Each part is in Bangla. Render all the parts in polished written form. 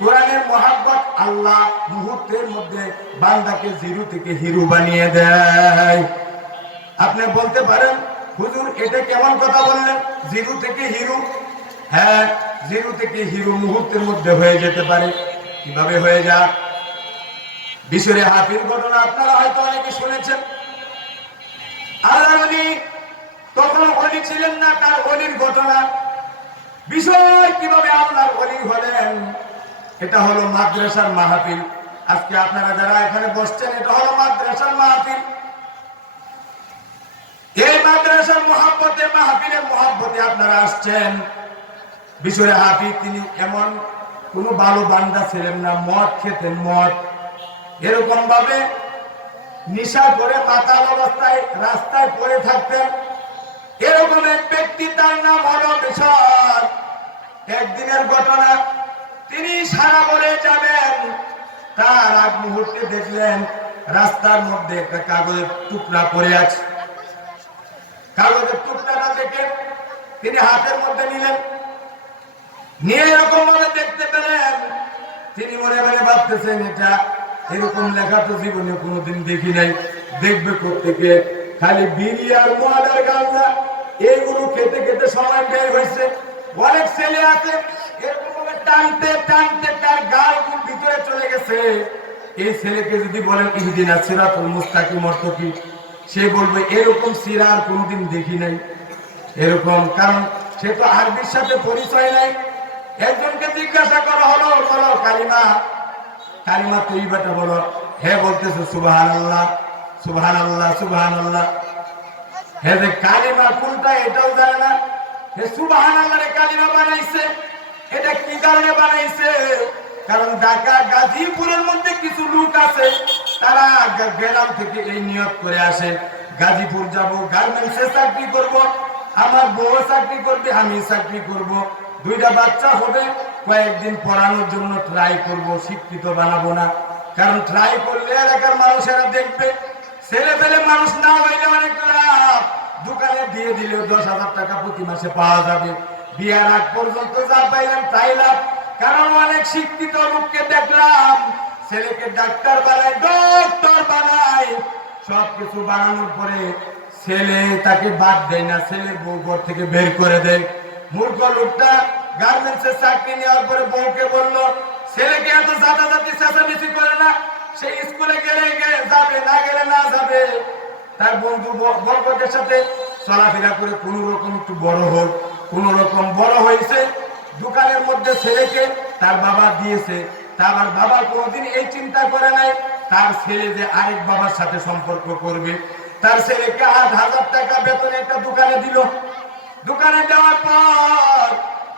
কোরআনের মহাব্বত আল্লাহ মুহূর্তের মধ্যে বান্দাকে জিরো থেকে হিরো বানিয়ে দেয়। আপনি বলতে পারেন হুজুর এটা কেমন কথা বললেন, জিরো থেকে হিরো? হ্যাঁ, জিরো থেকে হিরো মুহূর্তের মধ্যে হয়ে যেতে পারে। কিভাবে হয়ে যায়? বিশরে হাফির ঘটনা আপনারা হয়তো অনেকে শুনেছেন। আল্লাহর ওলি তখন ওলি ছিলেন না, তার ওলির ঘটনা। বিষয় কিভাবে আল্লাহর ওলি হলেন, এটা হলো মাদ্রাসার মাহফিল। আজকে আপনারা যারা এখানে বসছেন, এটা হলো মাদ্রাসার মাহফিল। এই মাদ্রাসার মহব্বতে, মাহফিলের মহব্বতে আপনারা আসছেন। বিশরে হাফিজ তিনি এমন কোন ভালো বান্দা ছিলেন না, মদ খেতেন, মদ এরকম ভাবে নিশা করে মাতাল অবস্থায় রাস্তায় পড়ে থাকতেন। এরকম এক ব্যক্তি, তার নাম হলো বিশর। একদিনের ঘটনা, তিনি সারা বলে যাবেন, তার আগ মুহূর্তে দেখলেন রাস্তার মধ্যে একটা কাগজের টুকরা পড়ে আছে। কাগজের টুকরাটা দেখে তিনি হাতের মধ্যে নিলেন, নিয়ে এরকম ভাবে দেখতে পেলেন, তিনি মনে মনে ভাবতেছেন এটা এরকম লেখা তো জীবনে কোনোদিন দেখি নাই, দেখবে কোত্থেকে, খালি বিড়ি আর মদ আর গাঁজা এইগুলো খেতে খেতে সময় ব্যয় হয়েছে। অনেক ছেলে আছে এরকম ভাবে টানতে টানতে তার গালগুলো ভিতরে চলে গেছে। এই ছেলেকে যদি বলেন ইহদিনাস সিরাতুল মুস্তাকিম অর্থ কি, সে বলবে এরকম সিরা আর কোনোদিন দেখি নাই এরকম, কারণ সে তো আরবির সাথে পরিচয় নাই। একজনকে জিজ্ঞাসা করা হলো, বলো কালিমা, কালিমা তৈবাটা বলো। হ্যাঁ বলতেছে সুবহানাল্লাহ, সুবহানাল্লাহ, সুবহানাল্লাহ। হ্যাঁ, যে কালিমা কোনটা এটাও জানে না। হে সুবহানাল্লাহর কালিমা বানাইছে, এটা কি কারণে বানাইছে? কারণ ঢাকা গাজীপুরের মধ্যে কিছু লোক আছে, তারা গ্রাম থেকে এই নিয়ত করে আসে, গাজীপুর যাব, গার্মেন্টসে চাকরি করব, আমার বউ চাকরি করবে, আমি চাকরি করব, দুইটা বাচ্চা হবে, কয়েকদিন পড়ানোর জন্য ট্রাই করব, শিক্ষিত বানাবো না। কারণ ট্রাই করলে এলাকার মানুষেরা দেখবে, ছেলে পেলে মানুষ না হইলে অনেক লাভ, দোকানে দিয়ে দিলেও 10,000 টাকা প্রতি মাসে পাওয়া যাবে, বিয়ার আগ পর্যন্ত যা পাইলাম তাই লাভ। কারণ অনেক শিক্ষিত লোককে দেখলাম ছেলেকে ডাক্তার বানায়, ডক্টর বানায়, সবকিছু বানানোর পরে ছেলে তাকে বাদ দেয় না, ছেলে বউ ঘর থেকে বের করে দেয়। মূর্খ লোকটা গার্মেন্টসে চাকরি নেওয়ার পরে বউকে বলল, ছেলেকে এত জাতাজাতি চেঁচামেচি করে না, সে স্কুলে গেলে যাবে, না গেলে না যাবে। তার বন্ধু বর্গদের সাথে চলাফেরা করে কোন রকম একটু বড় হোক, কোন রকম বড় হয়েছে। দোকানের মধ্যে ছেলেকে তার বাবা দিয়েছে, তার বাবা কোনোদিন এই চিন্তা করে নাই তার ছেলে যে আরেক বাবার সাথে সম্পর্ক করবে। তার ছেলেকে 8,000 টাকা বেতনে একটা দোকানে দিল। দোকানে দেওয়ার পর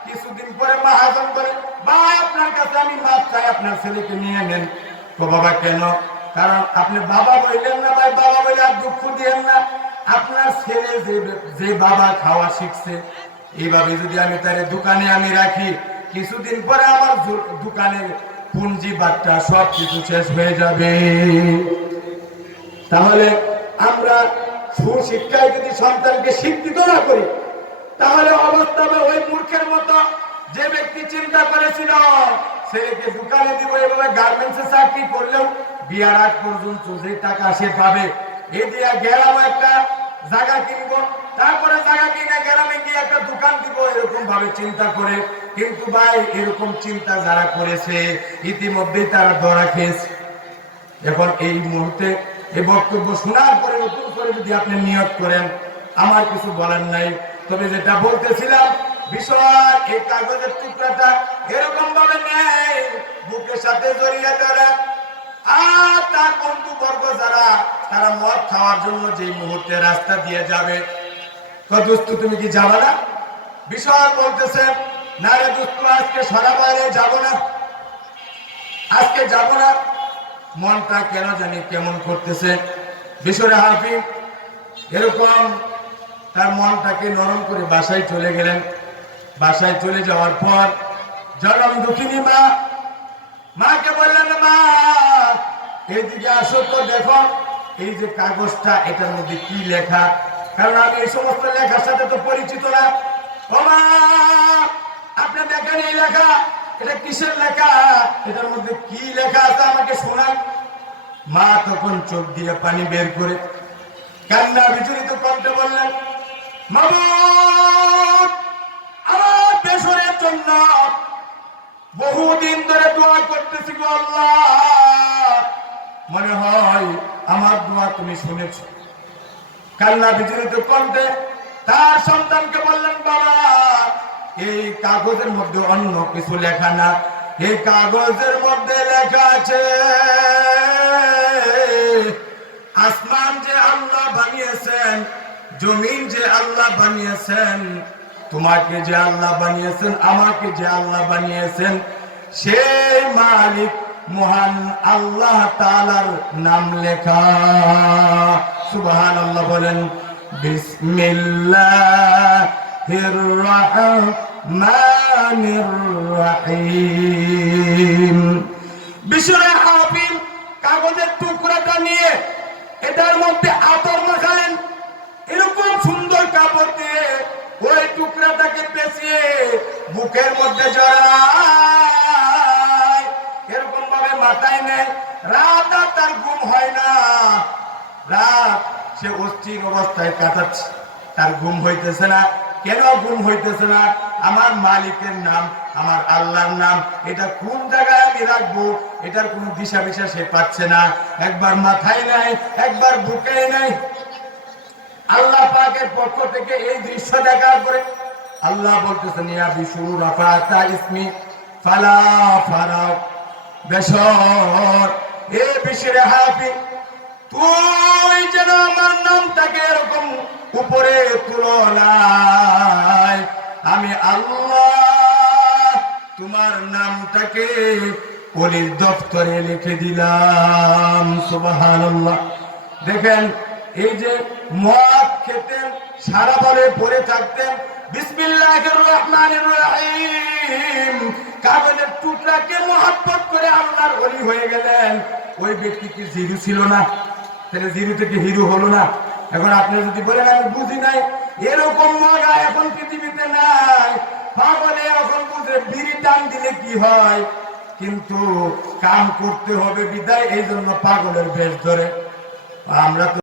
কিছুদিন পরে মহাজন বলে, ভাই আপনার কাছে আমি মাপ চাই, আপনার ছেলেকে নিয়ে নেন। তো বাবা কেন? কারণ আপনি বাবা বললেন না ভাই, বাবা বলে আর দুঃখ দিয়েন না, আপনার ছেলে যে বাবা খাওয়া শিখছে, এইভাবে যদি আমি তার দোকানে আমি রাখি, কিছুদিন পরে আমার দোকানের পুঁজি বাট্টা সব কিছু শেষ হয়ে যাবে। তাহলে আমরা সুশিক্ষায় যদি সন্তানকে শিক্ষিত না করি, তাহলে অবস্থা হবে ওই মূর্খের মতো। যে ব্যক্তি চিন্তা করেছিল ছেলেকে দোকানে দিব, এভাবে গার্মেন্টসে চাকরি করলেও বিয়ার আগ পর্যন্ত যে টাকা সে পাবে, এ দিয়া গেলাম একটা জায়গা কিনবো, তারপরে জায়গা কিনে গ্রামে গিয়ে একটা দোকান দিব, এরকম ভাবে চিন্তা করে। কিন্তু ভাই এরকম চিন্তা যারা করেছে ইতিমধ্যেই তারা ধরা খেয়েছে। এখন এই মুহূর্তে এই বক্তব্য শোনার পরে নতুন করে যদি আপনি নিয়ত করেন, আমার কিছু বলার নাই। তবে যেটা বলতেছিলাম, বিষয় এই কাগজের টুকরাটা এরকম ভাবে নেই, বুকের সাথে জড়িয়ে ধরে। আর তার বন্ধু বর্গ যারা, তারা মদ খাওয়ার জন্য যে মুহূর্তে রাস্তা দিয়ে যাবে, দোস্ত তুমি কি যাবে না? বিষয় বলতেছে, না রে দোস্ত, আজকে সারা বাইরে যাব না, আজকে যাব না। মনটা কেন জানি কেমন করতেছে। বিশরে হাফিজ এরকম তার মনটাকে নরম করে বাসায় চলে গেলেন। বাসায় চলে যাওয়ার পর জনম দুঃখিনী মা, মাকে বললেন, মা এইদিকে আসো তো, দেখো এই যে কাগজটা, এটার মধ্যে কি লেখা, কারণ আমি এই সমস্ত লেখার সাথে তো পরিচিত না। ও মা, আপনি দেখেন এই লেখা, এটা কিসের লেখা? এটার মধ্যে কি লেখা আছে আমাকে শোনান। মা তখন চোখ দিয়ে পানি বের করে কান্না বিচলিত কণ্ঠে বললেন, মাবুদ, আমার বেসরের জন্য বহুদিন ধরে দোয়া করতেছি গো আল্লাহ, মনে হয় আমার দোয়া তুমি শুনেছো। কান্না বিচলিত কণ্ঠে তার সন্তানকে বললেন, বাবা, এই কাগজের মধ্যে অন্য কিছু লেখা না, এই কাগজের মধ্যে লেখা আছে আসমান যে আল্লাহ বানিয়েছেন, জমিন যে আল্লাহ বানিয়েছেন, তোমাকে যে আল্লাহ বানিয়েছেন, আমাকে যে আল্লাহ বানিয়েছেন, সেই মালিক মহান আল্লাহ তাআলার নাম লেখা। সুবহানাল্লাহ বলেন। বিসমিল্লাহির রহমানির রহিম। বিশ্বরে হাফিজ কাগজের টুকরাটা নিয়ে এটার মধ্যে আতর মাখালেন, এরকম সুন্দর কাপড় দিয়ে ওই টুকরাটাকে পেঁচিয়ে বুকের মধ্যে জড়ায়, এরকম ভাবে মাথায় নেয়। রাত আর তার ঘুম হয় না, রাত সে অস্থির অবস্থায় কাটাচ্ছে, তার ঘুম হইতেছে না। কেন ঘুম হইতেছে না? আমার মালিকের নাম, আমার আল্লাহর নাম, এটা কোন জায়গায় আমি রাখবো, এটার কোনো দিশা দিশা সে পাচ্ছে না। একবার মাথায় নাই, একবার বুকে নাই। আল্লাহ পাকের পক্ষ থেকে এই দৃশ্য দেখার পরে আল্লাহ বলতেছেন, ইয়া বিশু রাফাতা ইসমি ফালা ফারাক। বেশর, এ বিশরে হাফি, তুই যেন আমার নামটাকে এরকম উপরে তুলনায়, আমি আল্লাহ তোমার নামটাকে ওলির দপ্তরে লিখে দিলাম। সুবহানাল্লাহ। দেখেন, এই যে মদ খেতেন, সারা বলে পড়ে থাকতেন, বিসমিল্লাহির রহমানির রহিম কাগজের টুকরাকে মহব্বত করে আল্লাহর ওলি হয়ে গেলেন। ওই ব্যক্তি কি জিরো ছিল না? তাহলে জিরো থেকে হিরো হলো না? এখন আপনি যদি বলেন আমি বুঝি নাই, এরকম মজা এখন পৃথিবীতে নাই। পাগলে এখন বুঝে বিড়ি টান দিলে কি হয়, কিন্তু কাম করতে হবে বিদায়, এই জন্য পাগলের বেশ ধরে। আমরা তো